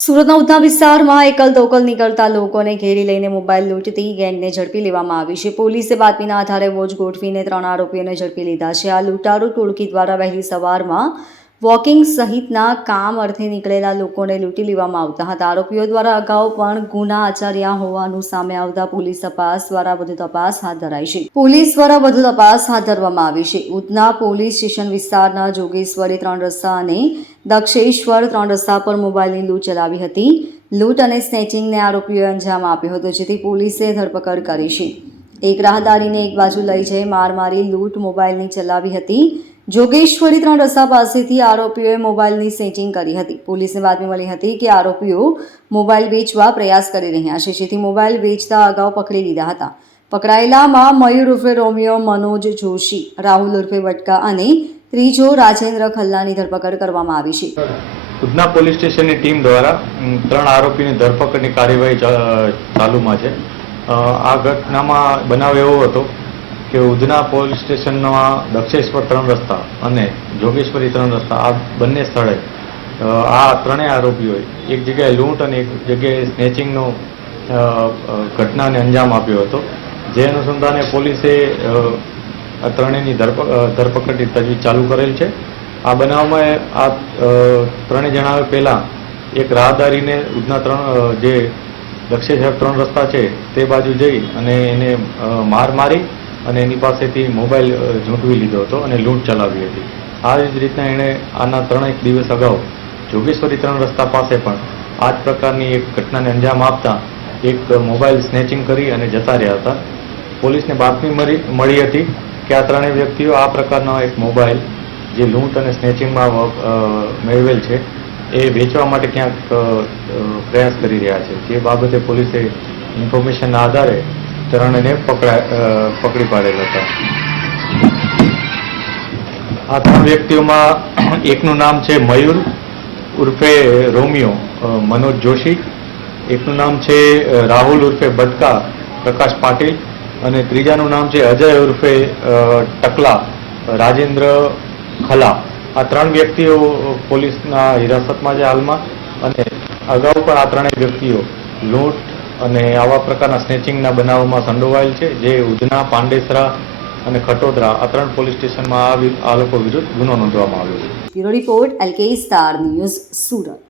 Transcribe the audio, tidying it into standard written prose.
સુરતના ઉધના વિસ્તારમાં એકલ દોકલ નીકળતા લોકોને ઘેરી લઈને મોબાઈલ લૂંટતી ગેંગને ઝડપી લેવામાં આવી છે. પોલીસે બાતમીના આધારે વોચ ગોઠવીને 3 આરોપીઓને ઝડપી લીધા છે. આ લૂંટારૂ ટોળકી દ્વારા વહેલી સવારમાં વોકિંગ સહિતના કામ અર્થે નીકળેલા લોકોને લૂંટી લેવામાં આવતા હતા. આરોપીઓ દ્વારા અગાઉ પણ ગુના આચર્યા હોવાનું સામે આવતા પોલીસ દ્વારા વધુ તપાસ હાથ ધરાઈ છે. પોલીસ દ્વારા વધુ તપાસ હાથ ધરવામાં આવી છે. ઉધના પોલીસ સ્ટેશન વિસ્તારના જોગેશ્વરી 3 રસ્તા અને દક્ષેશ્વર 3 રસ્તા પર મોબાઈલની લૂંટ ચલાવી હતી. લૂંટ અને સ્નેચિંગને આરોપીઓએ અંજામ આપ્યો હતો, જેથી પોલીસે ધરપકડ કરી છે. એક રાહદારીને એક બાજુ લઈ જઈ માર મારી લૂંટ મોબાઈલની ચલાવી હતી. જોગેશ્વરી 3 રસ્તા પાસેથી આરોપીઓએ મોબાઈલની સ્નેચિંગ કરી હતી. પોલીસને બાતમી મળી હતી કે આરોપીઓ મોબાઈલ વેચવા પ્રયાસ કરી રહ્યા છે, જેથી મોબાઈલ વેચતા અગાઉ પકડી લીધા હતા. પકડાયેલામાં મયુર ઉર્ફે રોમિયો, મનોજ જોશી, રાહુલ ઉર્ફે બટકા અને ત્રીજો રાજેન્દ્ર ખલ્લાની ધરપકડ કરવામાં આવી છે. ઉધના પોલીસ સ્ટેશનની ટીમ દ્વારા 3 આરોપીની ધરપકડની કાર્યવાહી ચાલુમાં છે. આ ઘટનામાં બનાવ એવો હતો કે ઉધના પોલીસ સ્ટેશનમાં દક્ષેશ્વર 3 રસ્તા અને જોગેશ્વરી 3 રસ્તા આ બંને સ્થળે આ ત્રણેય આરોપીઓએ એક જગ્યાએ લૂંટ અને એક જગ્યાએ સ્નેચિંગનો ઘટનાને અંજામ આપ્યો હતો. જે અનુસંધાને પોલીસે આ ત્રણેયની ધરપકડની તજવીજ ચાલુ કરેલ છે. આ બનાવમાં આ ત્રણેય જણાવે પહેલાં એક રાહદારીને ઉધના જે દક્ષેશ્વર 3 રસ્તા છે તે બાજુ જઈ અને એને માર મારી અને એની પાસેથી મોબાઈલ ઝૂંટવી લીધો હતો અને લૂંટ ચલાવી હતી. આ જ રીતના એણે આના 3 દિવસ અગાઉ જોગેશ્વરી 3 રસ્તા પાસે પણ આ જ પ્રકારની એક ઘટનાને અંજામ આપતા એક મોબાઈલ સ્નેચિંગ કરી અને જતા રહ્યા હતા. પોલીસને બાતમી મળી હતી કે આ ત્રણેય વ્યક્તિઓ આ પ્રકારનો એક મોબાઈલ જે લૂંટ અને સ્નેચિંગમાં મેળવેલ છે એ વેચવા માટે ક્યાંક પ્રયાસ કરી રહ્યા છે. જે બાબતે પોલીસે ઇન્ફોર્મેશનના આધારે ત્રણેયને પકડી પાડેલ હતા. આ 3 વ્યક્તિઓમાં એકનું નામ છે મયુર ઉર્ફે રોમિયો, મનોજ જોશી. એકનું નામ છે રાહુલ ઉર્ફે બટકા, પ્રકાશ પાટીલ. અને ત્રીજાનું નામ છે અજય ઉર્ફે ટકલા, રાજેન્દ્ર ખલા. આ 3 વ્યક્તિઓ પોલીસના હિરાસતમાં છે હાલમાં. અને અગાઉ પણ આ ત્રણેય વ્યક્તિઓ લૂંટ અને આવા પ્રકારના સ્નેચિંગના બનાવોમાં સંડોવાયેલ છે. જે ઉધના, પાંડેસરા અને ખટોદરા આ 3 પોલીસ સ્ટેશનમાં આ લોકો વિરુદ્ધ ગુનો નોંધવામાં આવ્યો છે. Bureau report, LK star news, Surat.